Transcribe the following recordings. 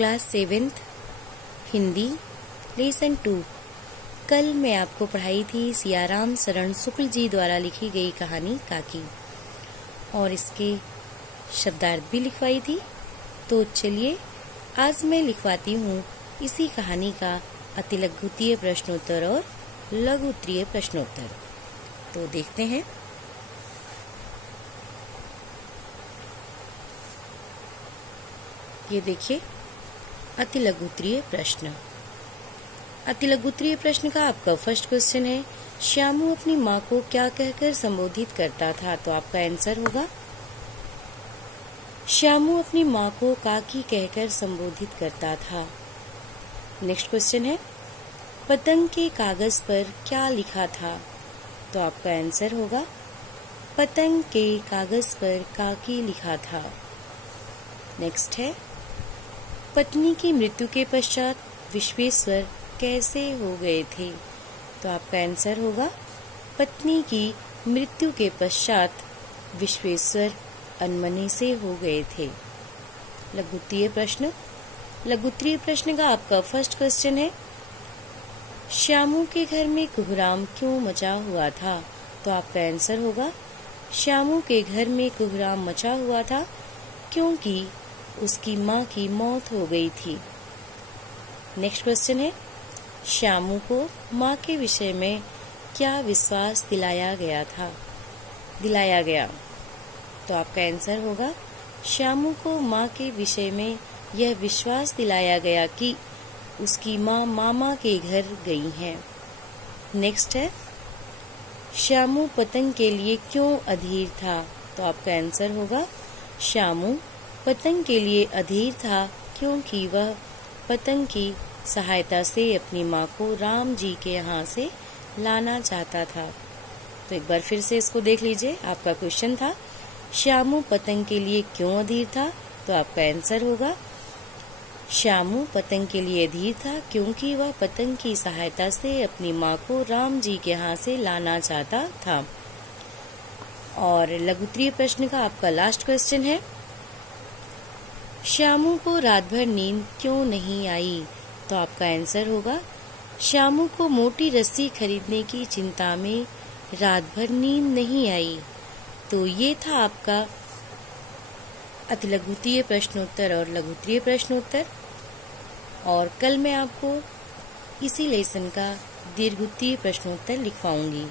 Class 7th Hindi lesson 2। कल मैं आपको पढ़ाई थी सियाराम शरण शुक्ल जी द्वारा लिखी गई कहानी काकी और इसके शब्दार्थ भी लिखवाई थी। तो चलिए आज मैं लिखवाती हूँ इसी कहानी का अतिलघुत्तरीय प्रश्नोत्तर और लघुत्तरीय प्रश्नोत्तर। तो देखते हैं। ये देखिए अतिलघुत्तरीय प्रश्न। अतिलघुत्तरीय प्रश्न का आपका फर्स्ट क्वेश्चन है, श्यामू अपनी माँ को क्या कहकर संबोधित करता था? तो आपका आंसर होगा श्यामू अपनी माँ को काकी कहकर संबोधित करता था। नेक्स्ट क्वेश्चन है, पतंग के कागज पर क्या लिखा था? तो आपका आंसर होगा पतंग के कागज पर काकी लिखा था। नेक्स्ट है, पत्नी की मृत्यु के पश्चात विश्वेश्वर कैसे हो गए थे? तो आपका आंसर होगा पत्नी की मृत्यु के पश्चात विश्वेश्वर अनमने से हो गए थे। लघुत्तरीय प्रश्न। लघुत्तरीय प्रश्न का आपका फर्स्ट क्वेश्चन है, श्यामू के घर में कोहराम क्यों मचा हुआ था? तो आपका आंसर होगा श्यामू के घर में कोहराम मचा हुआ था क्योंकि उसकी माँ की मौत हो गई थी। नेक्स्ट क्वेश्चन है, श्यामू को माँ के विषय में क्या विश्वास दिलाया गया? तो आपका आंसर होगा श्यामू को माँ के विषय में यह विश्वास दिलाया गया कि उसकी माँ मामा के घर गई हैं। नेक्स्ट है, श्यामू पतंग के लिए क्यों अधीर था? तो आपका आंसर होगा श्यामू पतंग के लिए अधीर था क्योंकि वह पतंग की सहायता से अपनी माँ को राम जी के यहाँ से लाना चाहता था। तो एक बार फिर से इसको देख लीजिए। आपका क्वेश्चन था श्यामू पतंग के लिए क्यों अधीर था? तो आपका आंसर होगा श्यामू पतंग के लिए अधीर था क्योंकि वह पतंग की सहायता से अपनी माँ को राम जी के यहाँ से लाना चाहता था। और लघुत्तरीय प्रश्न का आपका लास्ट क्वेश्चन है, श्यामू को रात भर नींद क्यों नहीं आई? तो आपका आंसर होगा श्यामू को मोटी रस्सी खरीदने की चिंता में रात भर नींद नहीं आई। तो ये था आपका अतिलघुत्तरीय प्रश्नोत्तर और लघुत्तरीय प्रश्नोत्तर। और कल मैं आपको इसी लेसन का दीर्घोत्तरीय प्रश्नोत्तर लिखवाऊंगी।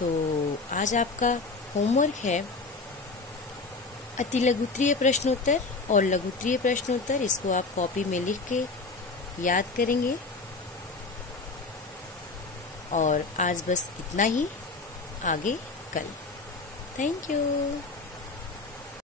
तो आज आपका होमवर्क है अतिलघुत्तरीय प्रश्नोत्तर और लघुत्तरीय प्रश्नोत्तर। इसको आप कॉपी में लिख के याद करेंगे। और आज बस इतना ही, आगे कल। Thank you.